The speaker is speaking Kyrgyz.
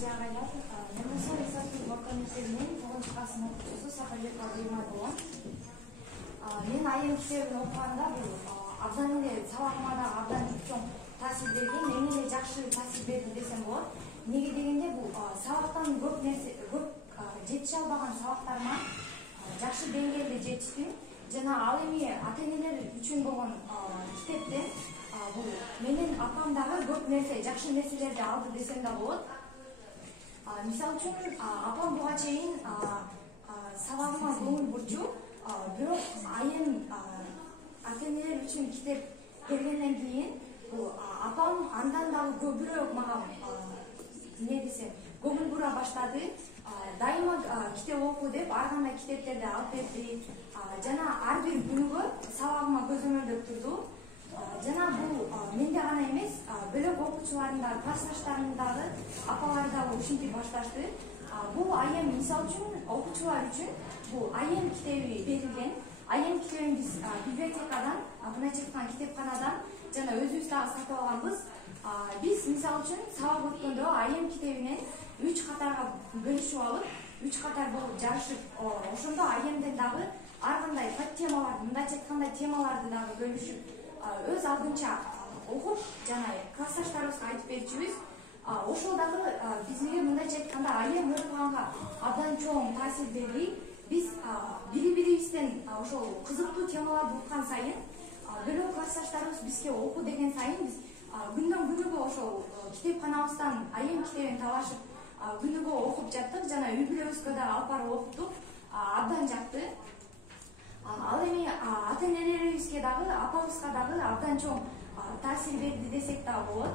жагайлар Немусал Исаевдин вокал мектебинин 9 сынып окуучусу Сапарбек Абдулмай болгон. Мен айым китебин окуганда бул абдан эле сабагыма дагы абдан чоң таасир берген, мени эле жакшы таасир берди десем болот. Неге дегенде бул сабактан көп нерсе, көп жетише албаган сабактарыма жакшы деңгээлде жетиштим. Жана ал эми ата-энелер үчүн болгон китептен бул менин апам дагы көп нерсе, жакшы нерселерди алды десем да болот. Мисалы үчүн апам буга чейин сабагыма көңүл бурчу, бирок айым ата-энелер үчүн китеп бергенден кийин бул апам андан дагы көбүрөөк мага эмне десем көңүл бура баштады. Дайыма китеп оку деп ар кандай китептерди алып берди. Жана ар бир күнүгө сабагыма көзөмөлдөп турду. Жана бул менде гана эмес, бөлөк окуучулардын дагы, классташтарымдын дагы апалары дагы ушинтип башташты. Бул айым мисалы үчүн окуучулар үчүн бул айым китеби берилген. Айым китебин биз библиотекадан, мындайча айтканда китепканадан жана өзүбүз дагы сатып алганбыз. Биз мисалы үчүн сабак өткөндө айым китебинен 3 катарга бөлүшүп алып, 3 катар болуп жарышып, ошондо айымдын дагы ар кандай подтемаларды, мындайча айтканда темаларды дагы бөлүшүп, өз алдынча окуп, жана классташтарыбызга айтып берчүбүз. Ошол дагы бизге мындайча айтканда айым окуганга абдан чоң таасир берди. Биз бири-бирибизден ошол кызыктуу темаларды уккан сайын, бөлөк классташтарыбыз бизге оку деген сайын биз күндөн күнүгө ошол китепканабыздан айым китебин талашып, күнүгө окуп жаттык, жана үй бүлөбүзгө дагы алып барып окуттук. Абдан жакты. Ал эми ата-энелерибизге дагы, апабызга дагы абдан чоң таасир берди десек дагы болот.